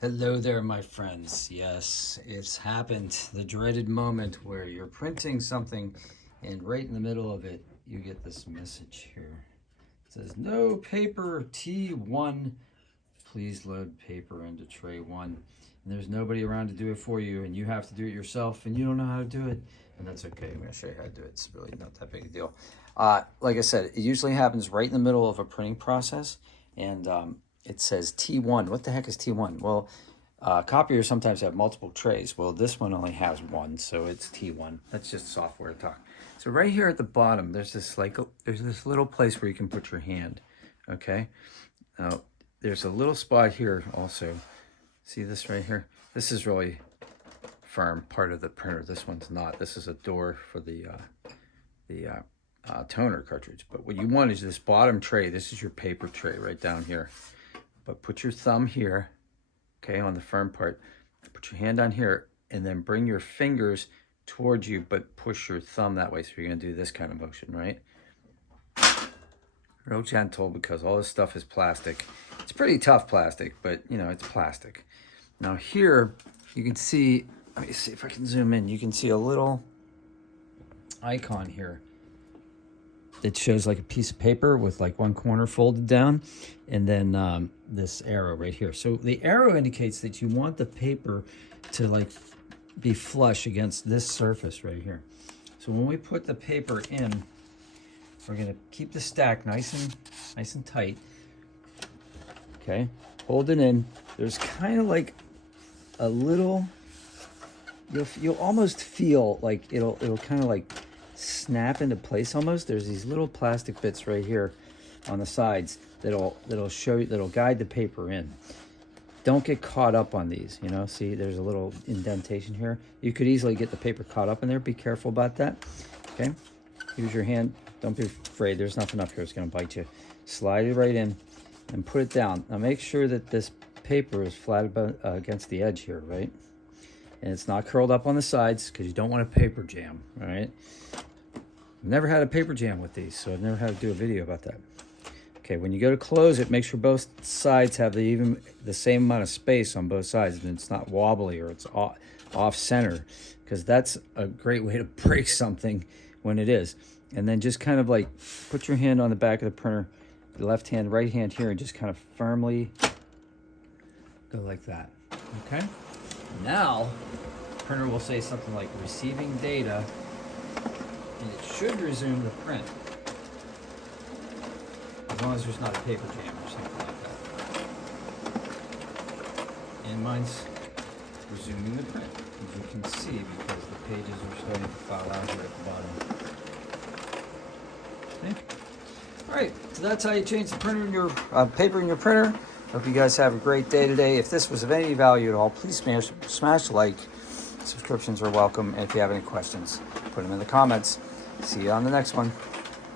Hello there, my friends. Yes, it's happened. The dreaded moment where you're printing something and right in the middle of it, you get this message here. It says, no paper T1. Please load paper into tray 1. And there's nobody around to do it for you, and you have to do it yourself, and you don't know how to do it. And that's okay. I'm going to show you how to do it. It's really not that big a deal. Like I said, it usually happens right in the middle of a printing process, and it says T1. What the heck is T1? Well, copiers sometimes have multiple trays. Well, this one only has one, so it's T1. That's just software talk. So right here at the bottom, there's this little place where you can put your hand. Okay. Now there's a little spot here also. See this right here? This is really firm part of the printer. This one's not. This is a door for the toner cartridge. But what you want is this bottom tray. This is your paper tray right down here. But put your thumb here, okay, on the firm part. Put your hand on here, and then bring your fingers towards you, but push your thumb that way. So you're going to do this kind of motion, right? Real gentle, because all this stuff is plastic. It's pretty tough plastic, but you know, it's plastic. Now here, you can see, let me see if I can zoom in. You can see a little icon here that shows like a piece of paper with like one corner folded down, and then this arrow right here. So the arrow indicates that you want the paper to like be flush against this surface right here. So when we put the paper in, we're gonna keep the stack nice and tight. Okay, hold it in. There's kind of like a little, you'll almost feel like it'll kind of like snap into place almost. There's these little plastic bits right here on the sides that'll guide the paper in. Don't get caught up on these, you know. See, there's a little indentation here. You could easily get the paper caught up in there. Be careful about that. Okay, use your hand. Don't be afraid. There's nothing up here that's going to bite you. Slide it right in and put it down. Now make sure that this paper is flat against the edge here, right? And it's not curled up on the sides, because you don't want a paper jam, all right? I've never had a paper jam with these, so I've never had to do a video about that. Okay, when you go to close it, make sure both sides have the same amount of space on both sides, and it's not wobbly or it's off center, because that's a great way to break something when it is. And then just kind of like put your hand on the back of the printer, the left hand, right hand here, and just kind of firmly go like that. Okay? Now, the printer will say something like receiving data, and it should resume the print. As long as there's not a paper jam or something like that. And mine's resuming the print, as you can see, because the pages are starting to file out here at the bottom. Okay. All right, so that's how you change the printer in your paper in your printer. Hope you guys have a great day today. If this was of any value at all, please smash like. Subscriptions are welcome. And if you have any questions, put them in the comments. See you on the next one.